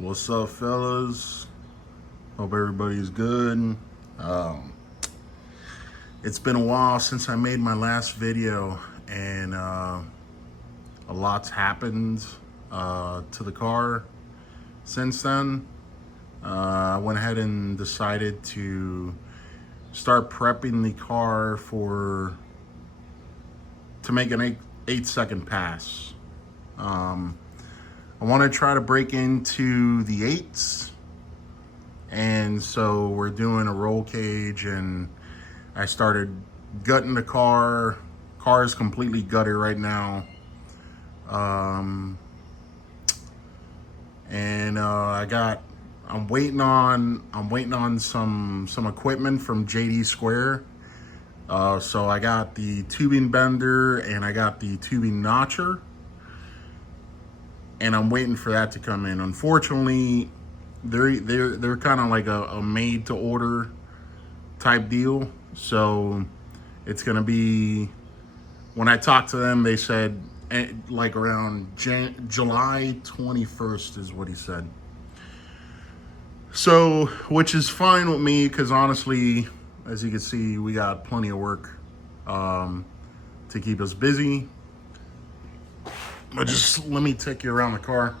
What's up, fellas? Hope everybody's good. It's been a while since I made my last video, and a lot's happened to the car since then. I went ahead and decided to start prepping the car to make an 8-second pass. I want to try to break into the 8's, and so we're doing a roll cage, and I started gutting the car. Car is completely gutted right now. I'm waiting on some equipment from JD Square. So I got the tubing bender and I got the tubing notcher, and I'm waiting for that to come in. Unfortunately, they're kind of like a made to order type deal. So it's gonna be, when I talked to them, they said like around July 21st is what he said. So, which is fine with me, because honestly, as you can see, we got plenty of work to keep us busy. But just let me take you around the car.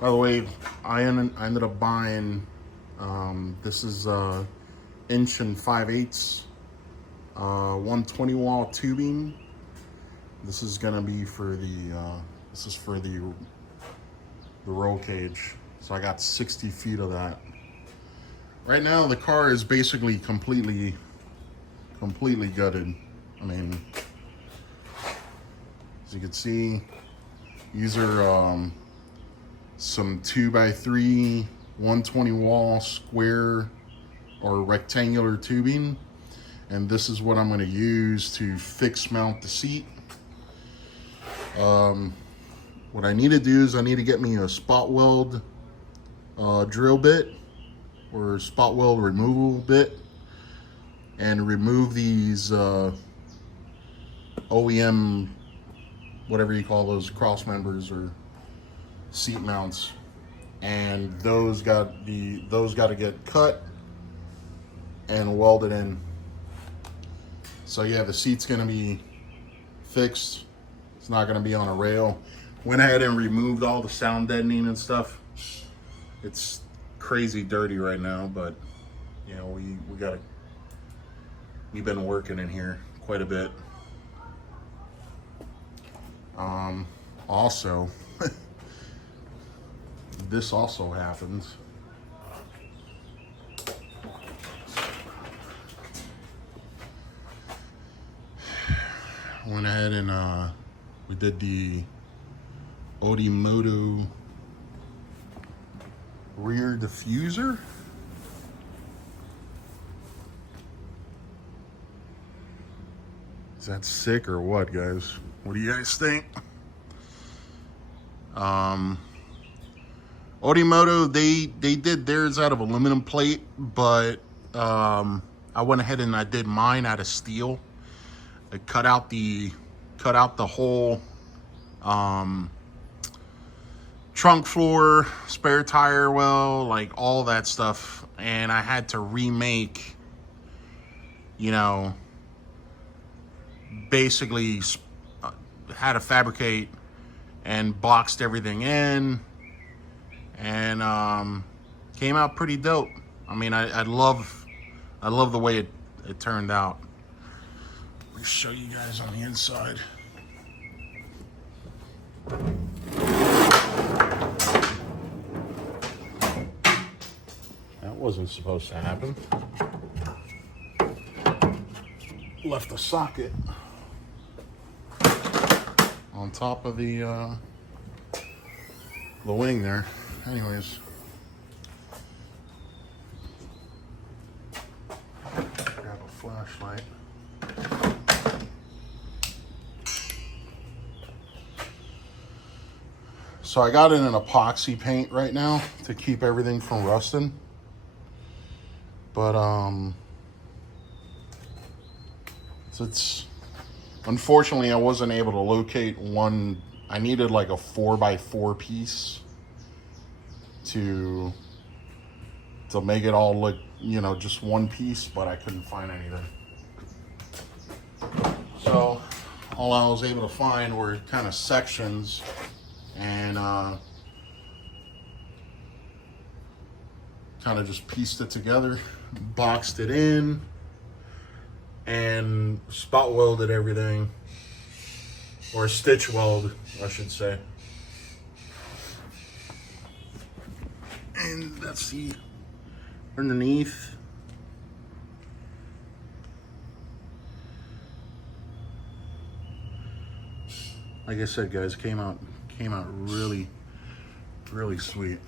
By the way, I ended up buying, this is 1 5/8" 120 wall tubing. This is gonna be for the roll cage. So I got 60 feet of that. Right now the car is basically completely gutted. I mean, as you can see, these are some 2x3 120 wall square or rectangular tubing, and this is what I'm going to use to fix mount the seat. What I need to do is I need to get me a spot weld drill bit or spot weld removal bit and remove these OEM, whatever you call those, cross members or seat mounts, and those got to get cut and welded in. So yeah, the seat's gonna be fixed. It's not gonna be on a rail. Went ahead and removed all the sound deadening and stuff. It's crazy dirty right now, but you know, we've been working in here quite a bit. Also, this also happens. Went ahead and we did the Moto rear diffuser. Is that sick or what, guys? What do you guys think? Moto, they did theirs out of aluminum plate, but I went ahead and I did mine out of steel. I cut out the whole trunk floor, spare tire well, like all that stuff, and I had to remake, you know, basically had to fabricate and boxed everything in, and came out pretty dope. I mean, I love the way it turned out. Let me show you guys on the inside. That wasn't supposed to happen. Left the socket on top of the wing there. Anyways, grab a flashlight. So I got in an epoxy paint right now to keep everything from rusting. But it's unfortunately I wasn't able to locate one. I needed like a 4x4 piece to make it all look, you know, just one piece, but I couldn't find anything. So all I was able to find were kind of sections, and kind of just pieced it together, boxed it in, and spot welded everything, or stitch weld, I should say. And let's see underneath. Like I said, guys, came out really, really sweet.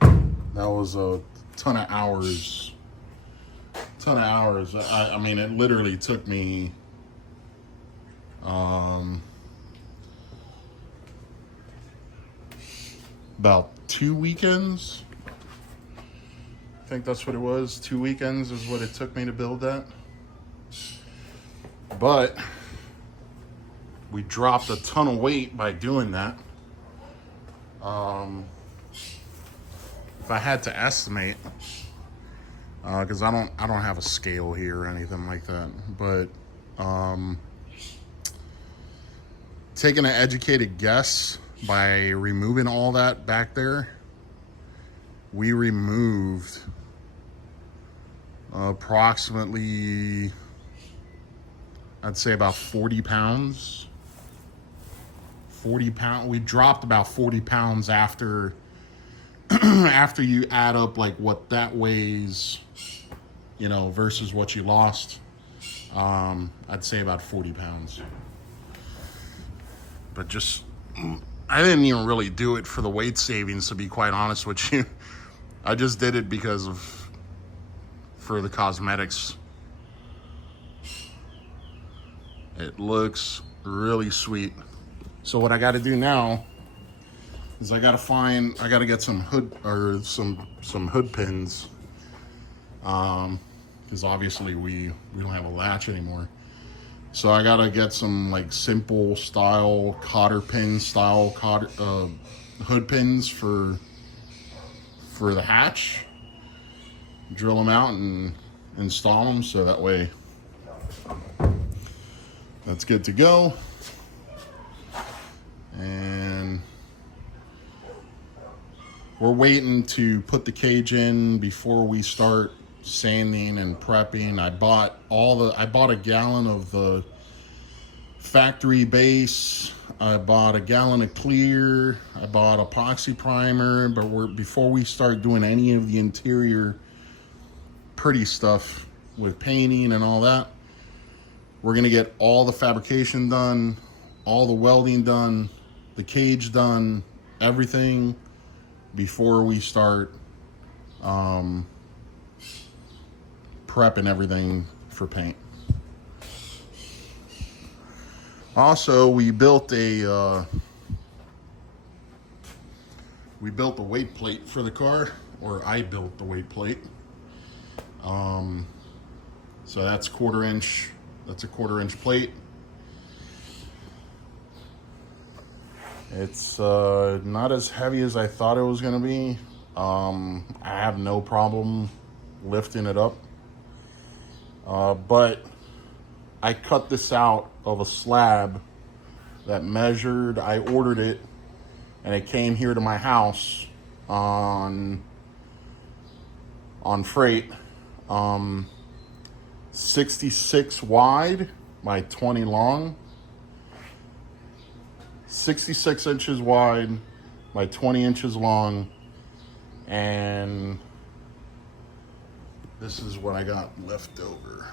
That was a ton of hours. I mean, it literally took me about 2 weekends. I think that's what it was. 2 weekends is what it took me to build that. But we dropped a ton of weight by doing that. If I had to estimate, because I don't have a scale here or anything like that, but taking an educated guess by removing all that back there, we removed approximately, I'd say about 40 pounds. 40 pounds. We dropped about 40 pounds after after you add up like what that weighs, you know, versus what you lost. I'd say about 40 pounds. But just, I didn't even really do it for the weight savings, to be quite honest with you. I just did it because for the cosmetics. It looks really sweet. So what I got to do now is I got to get some hood, or some hood pins, because obviously we don't have a latch anymore. So I got to get some like simple style cotter pin style hood pins for the hatch. Drill them out and install them, so that way that's good to go. And we're waiting to put the cage in before we start sanding and prepping. I bought a gallon of the factory base. I bought a gallon of clear. I bought epoxy primer, but before we start doing any of the interior pretty stuff with painting and all that, we're gonna get all the fabrication done, all the welding done, the cage done, everything before we start prepping everything for paint. Also, we built a weight plate for the car, or I built the weight plate. So that's a quarter inch plate. It's not as heavy as I thought it was going to be. I have no problem lifting it up. But I cut this out of a slab that measured, I ordered it, and it came here to my house on freight. 66 wide by 20 long. 66 inches wide by 20 inches long, and this is what I got left over.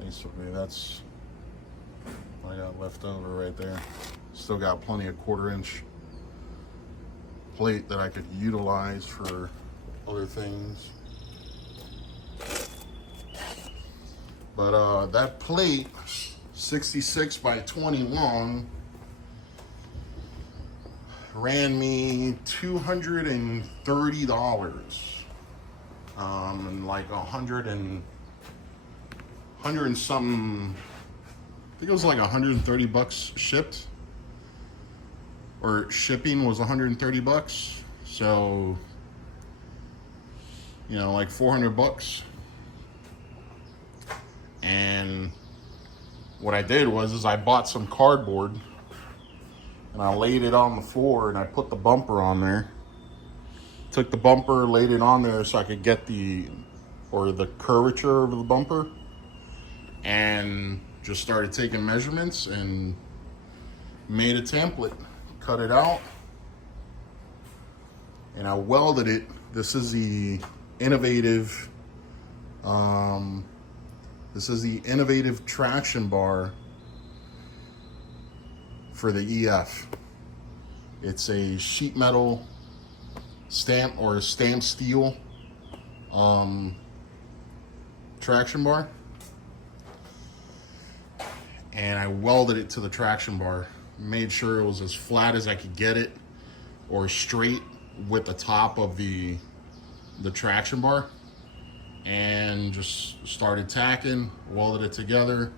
Basically, that's what I got left over right there. Still got plenty of quarter-inch plate that I could utilize for other things. But that plate, 66 by 20 long, ran me $230. And like a hundred and something. I think it was like 130 bucks shipped, or shipping was 130 bucks. So, you know, like 400 bucks. And what I did was I bought some cardboard and I laid it on the floor and I put the bumper on there. Took the bumper, laid it on there so I could get the curvature of the bumper, and just started taking measurements and made a template, cut it out, and I welded it. This is the innovative traction bar for the EF. It's a sheet metal stamped steel traction bar, and I welded it to the traction bar, made sure it was as flat as I could get it, or straight with the top of the traction bar, and just started tacking, welded it together.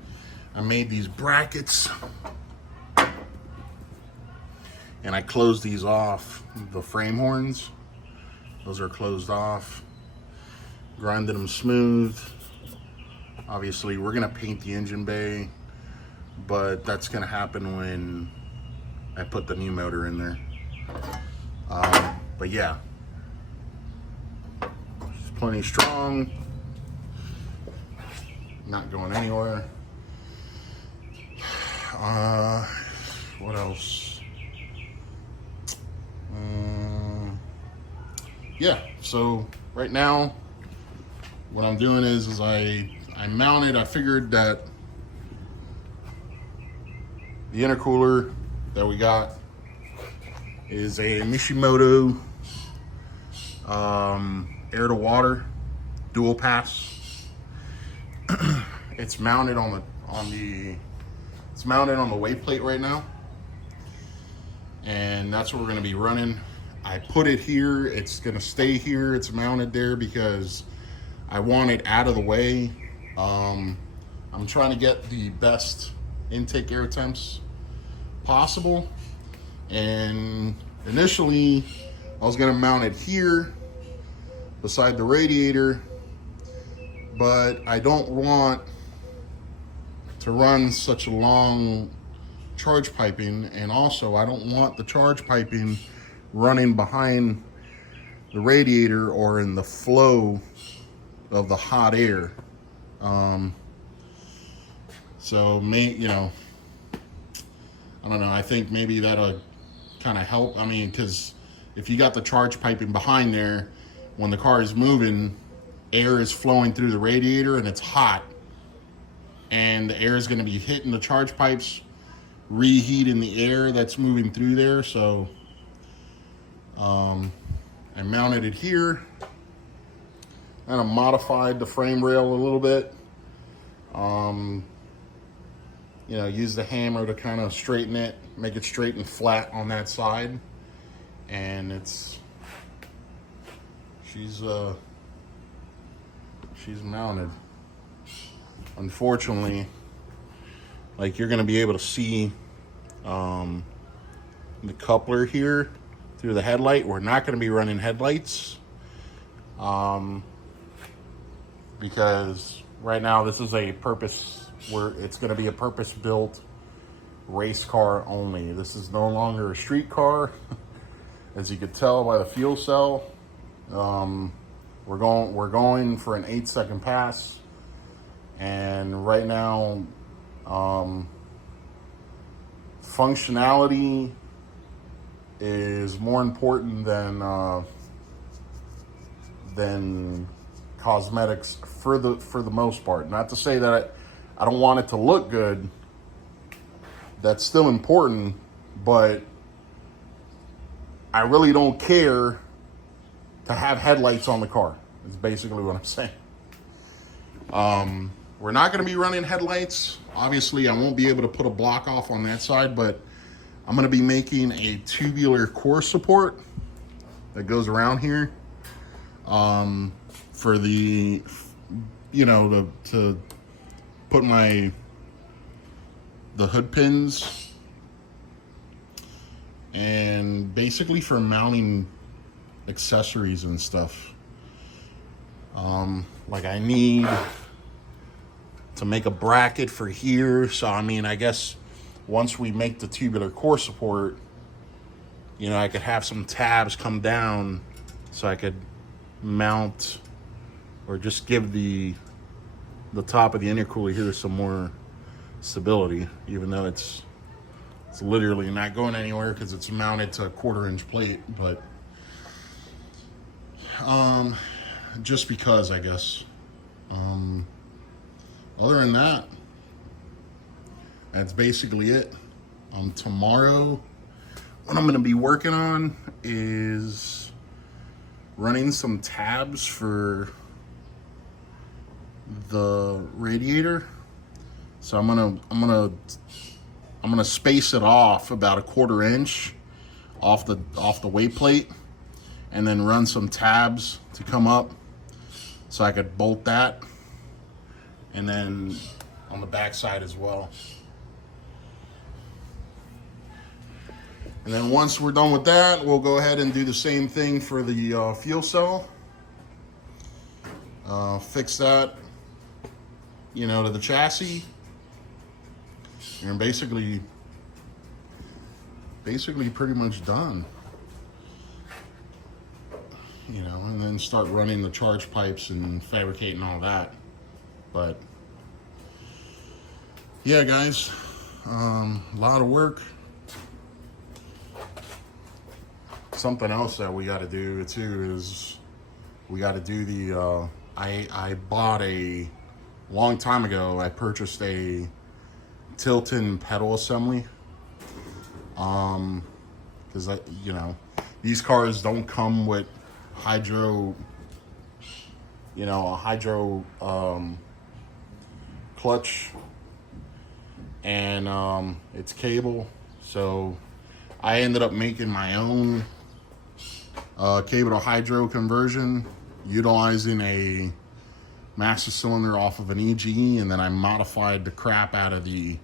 I made these brackets and I closed these off, the frame horns. Those are closed off. Grinded them smooth. Obviously, we're gonna paint the engine bay, but that's gonna happen when I put the new motor in there. But yeah, it's plenty strong. Not going anywhere. What else? Yeah, so right now what I'm doing is I mounted, I figured that the intercooler that we got is a Mishimoto air to water dual pass. It's mounted on the weight plate right now, and that's what we're going to be running. I put it here, it's going to stay here, it's mounted there because I want it out of the way. I'm trying to get the best intake air temps possible, and initially I was going to mount it here beside the radiator, but I don't want to run such a long charge piping, and also I don't want the charge piping running behind the radiator or in the flow of the hot air. So you know, I don't know, I think maybe that'll kind of help. I mean, because if you got the charge piping behind there, when the car is moving, air is flowing through the radiator and it's hot, and the air is going to be hitting the charge pipes, reheating the air that's moving through there. So I mounted it here, and I modified the frame rail a little bit. You know, use the hammer to kind of straighten it, make it straight and flat on that side. And she's mounted. Unfortunately, like, you're gonna be able to see the coupler here through the headlight. We're not gonna be running headlights because right now this is it's gonna be a purpose-built race car only. This is no longer a street car. As you could tell by the fuel cell, we're going for an 8-second pass, and right now functionality is more important than cosmetics for the most part. Not to say that I don't want it to look good. That's still important, but I really don't care to have headlights on the car, is basically what I'm saying. We're not going to be running headlights. Obviously, I won't be able to put a block off on that side, but I'm gonna be making a tubular core support that goes around here for the, you know, to put the hood pins, and basically for mounting accessories and stuff. Like I need to make a bracket for here. So I mean, I guess once we make the tubular core support, you know, I could have some tabs come down so I could mount or just give the top of the intercooler here some more stability, even though it's literally not going anywhere because it's mounted to a 1/4-inch plate. But just because, I guess. Other than that, that's basically it. Tomorrow, what I'm going to be working on is running some tabs for the radiator. So I'm gonna space it off about a 1/4 inch off the weight plate, and then run some tabs to come up so I could bolt that, and then on the back side as well. And then once we're done with that, we'll go ahead and do the same thing for the fuel cell. Fix that, you know, to the chassis, and basically pretty much done. You know, and then start running the charge pipes and fabricating all that. But yeah, guys, a lot of work. Something else that we got to do too is we got to do the I bought a long time ago, I purchased a tilt-in pedal assembly, because you know, these cars don't come with hydro, you know, a hydro clutch, and it's cable. So I ended up making my own cable to hydro conversion, utilizing a master cylinder off of an EGE, and then I modified the crap out of the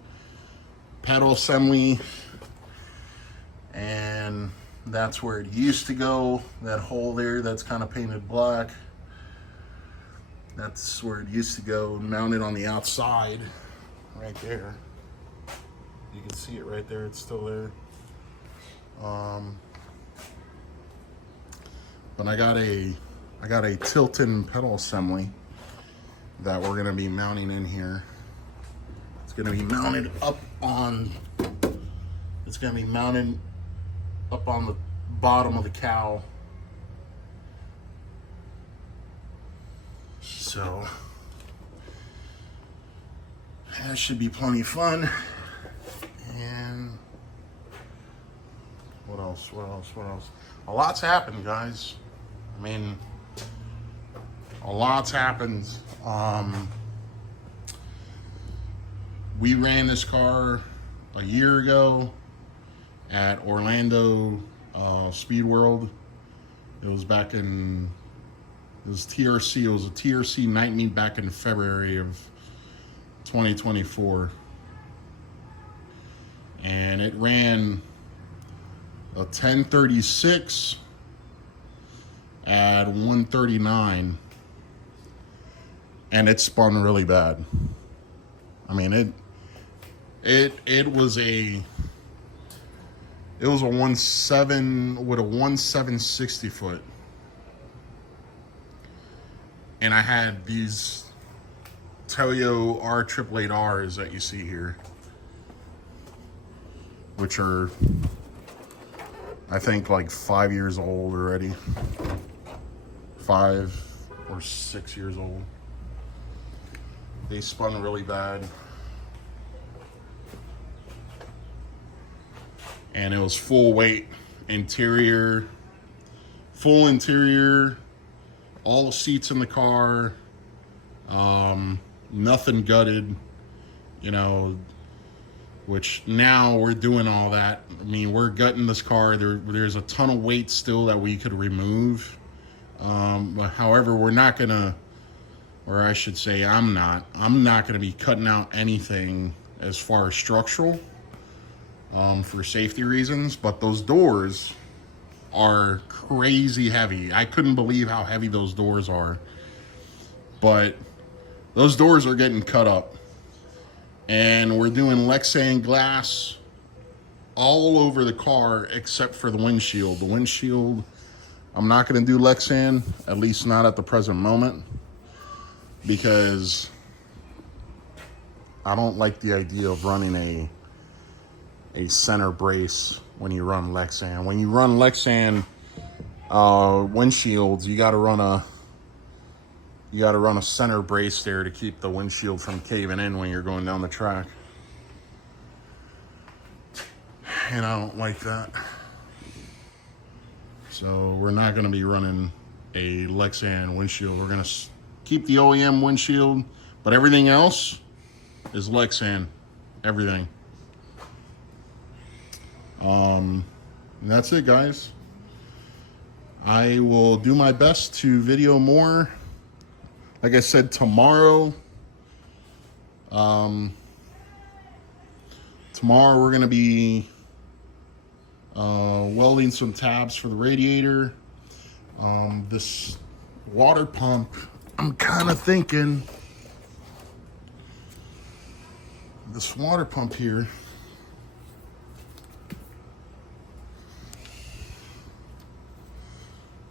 pedal assembly, and that's where it used to go. That hole there that's kind of painted black, that's where it used to go, mounted on the outside right there. You can see it right there, it's still there. But I got a tilt-in pedal assembly that we're gonna be mounting in here. It's gonna be mounted up on the bottom of the cowl. So that should be plenty of fun. And what else? A lot's happened, guys. I mean, a lot's happened. We ran this car a year ago at Orlando Speed World. It was TRC. It was a TRC night meet back in February of 2024. And it ran a 1036 at 139, and it spun really bad. I mean, it was a 1.7 with a 1.760 foot, and I had these Toyo R888Rs that you see here, which are, I think, like 5 years old already. 5 or 6 years old. They spun really bad. And it was full weight, full interior, all the seats in the car, nothing gutted, you know, which now we're doing all that. I mean, we're gutting this car. There's a ton of weight still that we could remove. But however, we're not gonna, or I should say I'm not gonna be cutting out anything as far as structural for safety reasons. But those doors are crazy heavy. I couldn't believe how heavy those doors are. But those doors are getting cut up. And we're doing Lexan glass all over the car except for the windshield. The windshield, I'm not going to do Lexan, at least not at the present moment, because I don't like the idea of running a center brace when you run Lexan. When you run Lexan windshields, you got to run a center brace there to keep the windshield from caving in when you're going down the track. And I don't like that. So we're not going to be running a Lexan windshield. We're going to keep the OEM windshield, but everything else is Lexan. Everything. And that's it, guys. I will do my best to video more. Like I said, tomorrow we're going to be welding some tabs for the radiator. This water pump, I'm kind of thinking this water pump here,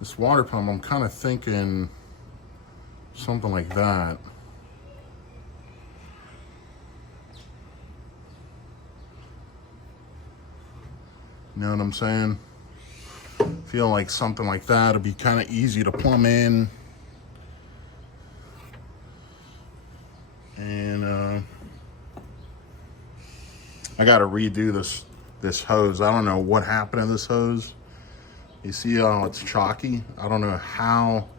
I'm kind of thinking something like that. You know what I'm saying? Feel like something like that would be kind of easy to plumb in. And I got to redo this hose. I don't know what happened to this hose. You see how it's chalky? I don't know how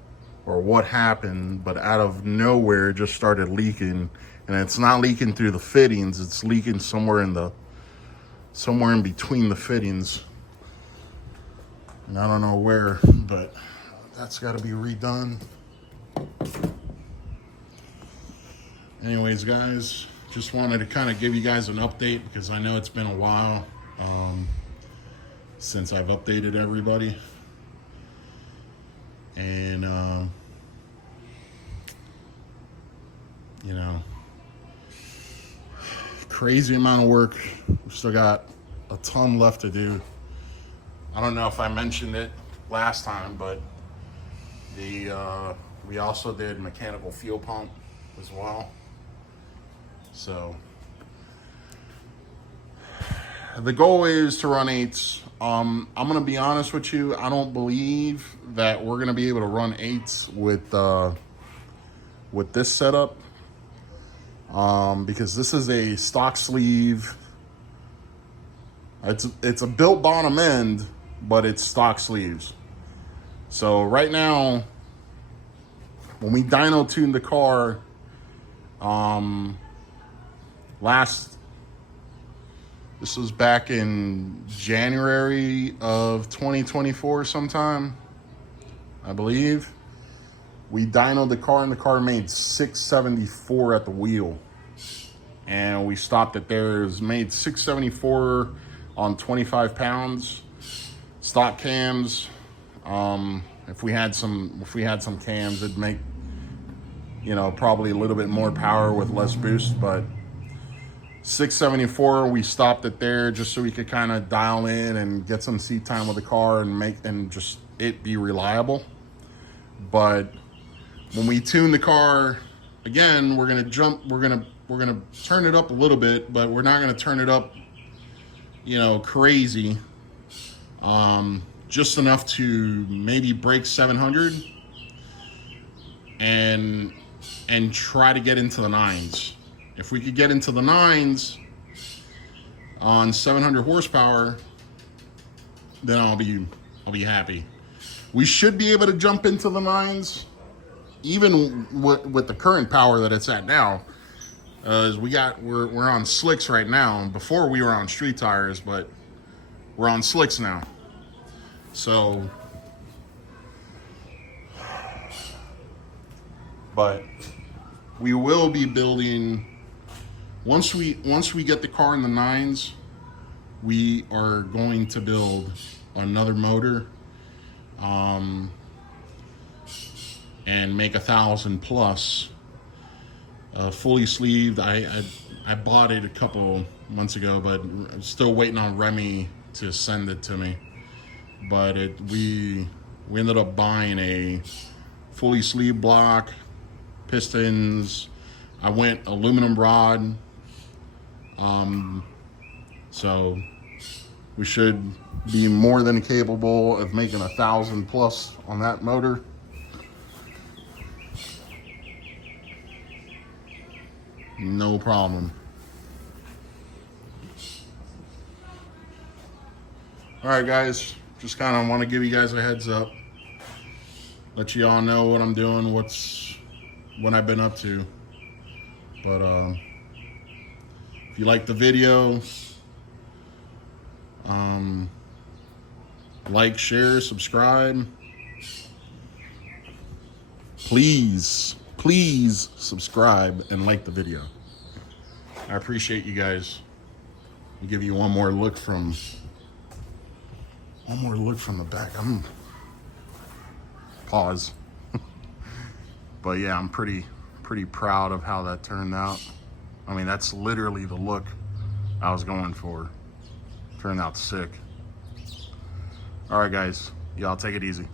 or what happened, but out of nowhere it just started leaking. And it's not leaking through the fittings, it's leaking somewhere in between the fittings. And I don't know where, but that's got to be redone. Anyways, guys, just wanted to kind of give you guys an update because I know it's been a while since I've updated everybody. And you know, crazy amount of work. We've still got a ton left to do. I don't know if I mentioned it last time, but we also did mechanical fuel pump as well. So the goal is to run 8's. I'm gonna be honest with you. I don't believe that we're gonna be able to run 8's with this setup, because this is a stock sleeve. It's a built bottom end, but it's stock sleeves. So right now, when we dyno tuned the car, this was back in January of 2024 sometime, I believe. We dynoed the car and the car made 674 at the wheel. And we stopped it there. It was made 674 on 25 pounds. Stock cams. If we had some cams, it'd make, you know, probably a little bit more power with less boost, but 674, we stopped it there just so we could kind of dial in and get some seat time with the car and just it be reliable. But when we tune the car again, we're gonna turn it up a little bit, but we're not gonna turn it up, you know, crazy. Just enough to maybe break 700 and try to get into the 9s. If we could get into the 9s on 700 horsepower, then I'll be happy. We should be able to jump into the 9s, even with the current power that it's at now. is we're on slicks right now. Before we were on street tires, but we're on slicks now. So, but we will be building once we get the car in the 9s. We are going to build another motor, and make 1,000 plus. Fully sleeved. I bought it a couple months ago, but I'm still waiting on Remy to send it to me. But we ended up buying a fully sleeved block, pistons. I went aluminum rod. So we should be more than capable of making 1,000 plus on that motor. No problem. All right, guys, just kind of want to give you guys a heads up, let you all know what I'm doing, what I've been up to. But if you like the video, like, share, subscribe. Please subscribe and like the video. I appreciate you guys. I'll give you one more look from the back. Pause. But yeah, I'm pretty proud of how that turned out. I mean, that's literally the look I was going for. Turned out sick. All right, guys, y'all take it easy.